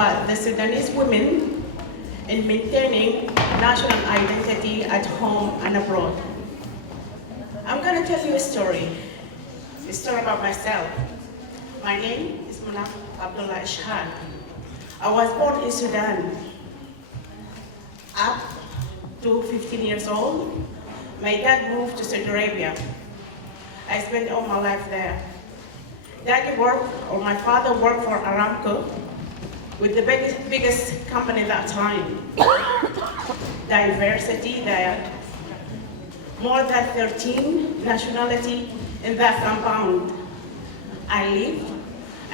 about the Sudanese women in maintaining national identity at home and abroad. I'm going to tell you a story about myself. My name is Abdullah Ishaaq. I was born in Sudan. Up to 15 years old, my dad moved to Saudi Arabia. I spent all my life there. My father worked for Aramco, with the biggest company at that time. Diversity there. More than 13 nationalities in that compound. I lived,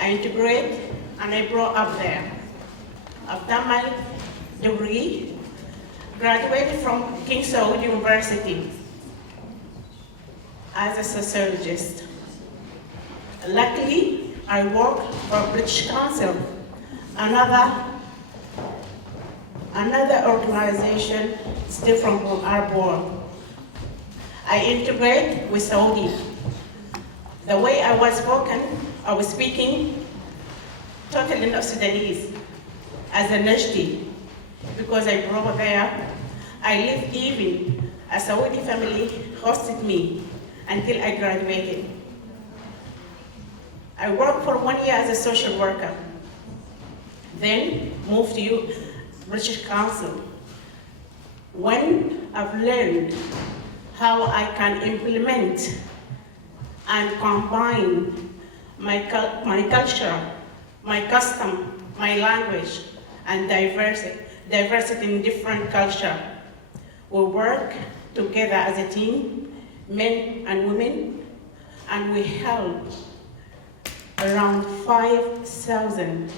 I integrated, and I brought up there. I've done my degree, graduated from King Saud University as a sociologist. Luckily, I worked for British Council, another organization still from our board. I integrate with Saudi. The way I was speaking totally not Sudanese as a Najdi, because I grew up there. I lived even, a Saudi family hosted me until I graduated. I worked for 1 year as a social worker, then moved to British Council. When I've learned how I can implement and combine my culture, my custom, my language, and diversity in different culture. We work together as a team, men and women, and we help around 5,000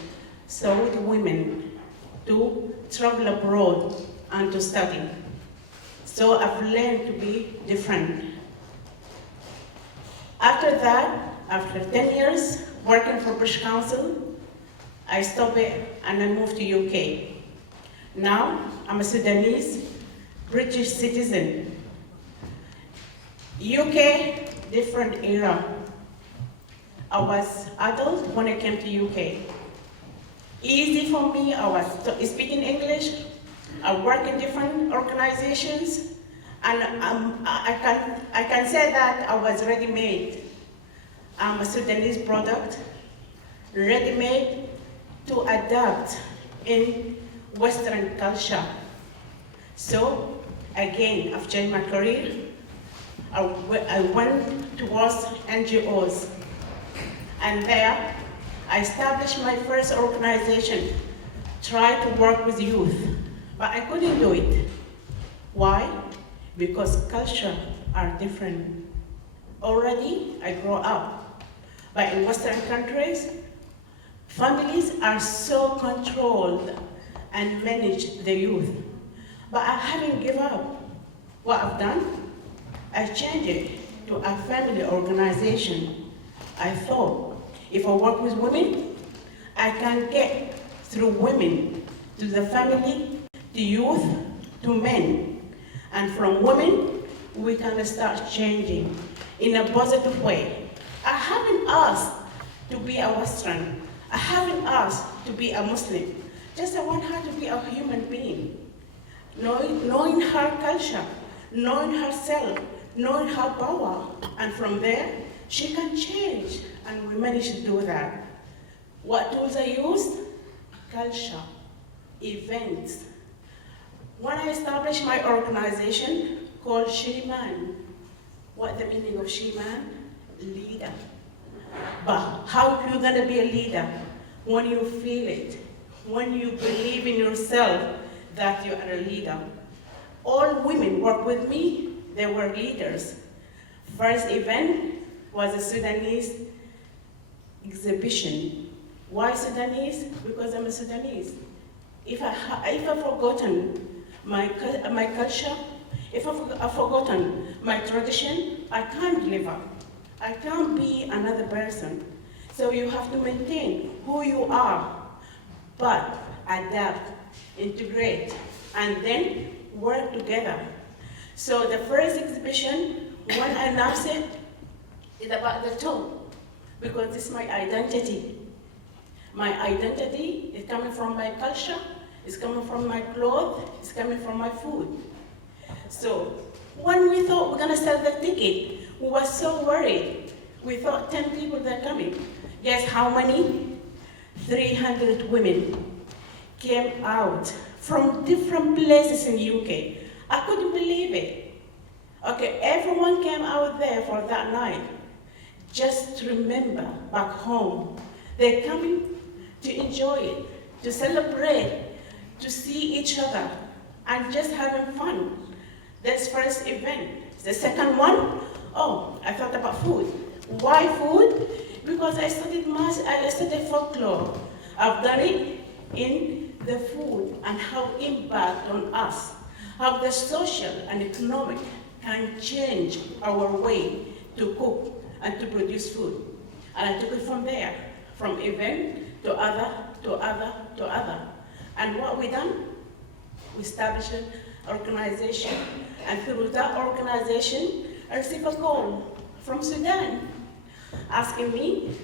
Saudi women to travel abroad and to study. So I've learned to be different. After that, after 10 years working for British Council, I stopped it and I moved to UK. Now, I'm a Sudanese British citizen. UK, different era. I was adult when I came to UK. Easy for me, I was speaking English. I work in different organizations, and I can say that I was ready-made. I'm a Sudanese product, ready-made to adapt in Western culture. So, again, I've changed my career. I went towards NGOs, and there I established my first organization, tried to work with youth, but I couldn't do it. Why? Because culture are different. Already, I grew up, but in Western countries, families are so controlled and manage the youth. But I haven't given up. What I've done, I changed it to a family organization. I thought, if I work with women, I can get through women to the family, to youth, to men. And from women, we can start changing in a positive way. I haven't asked to be a Western. I haven't asked to be a Muslim. Just I want her to be a human being. Knowing her culture, knowing herself, knowing her power. And from there, she can change. And we managed to do that. What tools I used? Culture, events. When I established my organization called Shiriman, what the meaning of Shiriman? Leader. But how are you gonna be a leader? When you feel it, when you believe in yourself that you are a leader. All women work with me, they were leaders. First event was a Sudanese exhibition. Why Sudanese? Because I'm a Sudanese. If I've forgotten my culture, if I've forgotten my tradition, I can't live up. I can't be another person. So you have to maintain who you are, but adapt, integrate, and then work together. So the first exhibition, when I announced it, is about the toe, because this is my identity. My identity is coming from my culture, it's coming from my clothes, it's coming from my food. So when we thought we're gonna sell the ticket, we were so worried. We thought 10 people were coming. Guess how many? 300 women came out from different places in UK. I couldn't believe it. Okay, everyone came out there for that night. Just to remember back home, they're coming to enjoy it, to celebrate, to see each other, and just having fun. That's first event. The second one, oh, I thought about food. Why food? Because I studied folklore. I've done it in the food and how impact on us, how the social and economic can change our way to cook and to produce food. And I took it from there, from event to other, to other, to other. And what we done? We established an organization, and through that organization, I received a call from Sudan, asking me,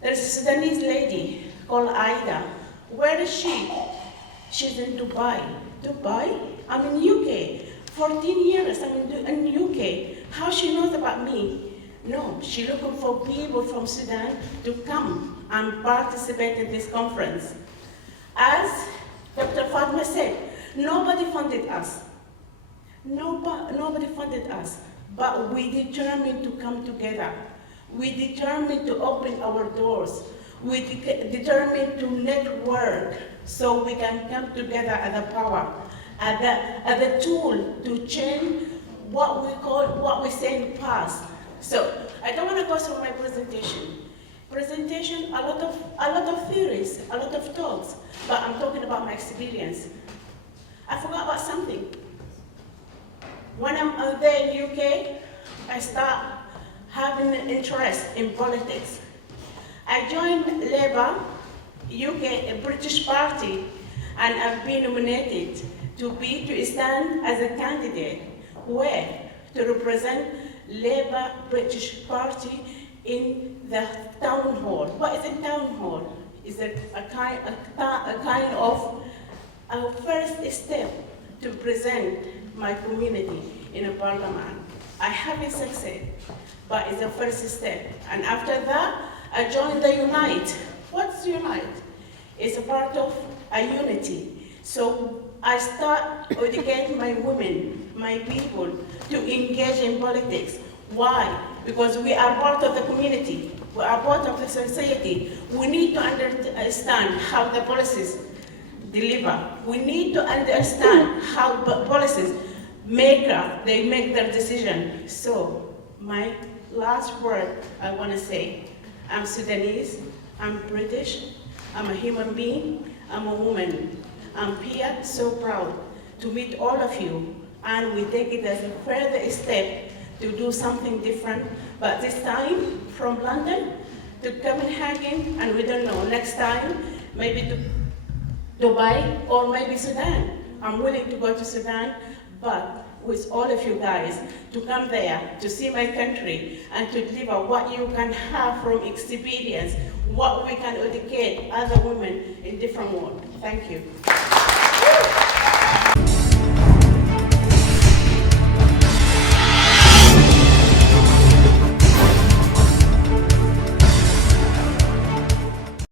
there's a Sudanese lady called Aida. Where is she? She's in Dubai. Dubai? I'm in UK. 14 years I'm in UK. How she knows about me? No, she's looking for people from Sudan to come and participate in this conference. As Dr. Fatma said, nobody funded us. Nobody funded us, but we determined to come together. We determined to open our doors. We determined to network so we can come together as a power, as a tool to change what we say in the past. So I don't want to go through my presentation. A lot of theories, a lot of talks, but I'm talking about my experience. I forgot about something. When I'm out there in UK, I start having an interest in politics. I joined Labour, UK, a British party, and I've been nominated to stand as a candidate where to represent Labour British Party in the town hall. What is a town hall? It's a kind of a first step to present my community in a parliament. I haven't succeeded, but it's the first step. And after that, I joined the Unite. What's Unite? It's a part of a unity. So I start educating my women, my people, to engage in politics. Why? Because we are part of the community. We are part of the society. We need to understand how the policies deliver. We need to understand how policies make their decision. So my last word I want to say, I'm Sudanese, I'm British, I'm a human being, I'm a woman. I'm here so proud to meet all of you, and we take it as a further step to do something different, but this time from London to Copenhagen, and we don't know, next time maybe to Dubai or maybe Sudan. I'm willing to go to Sudan, but with all of you guys to come there to see my country and to deliver what you can have from experience, what we can educate other women in different world. Thank you.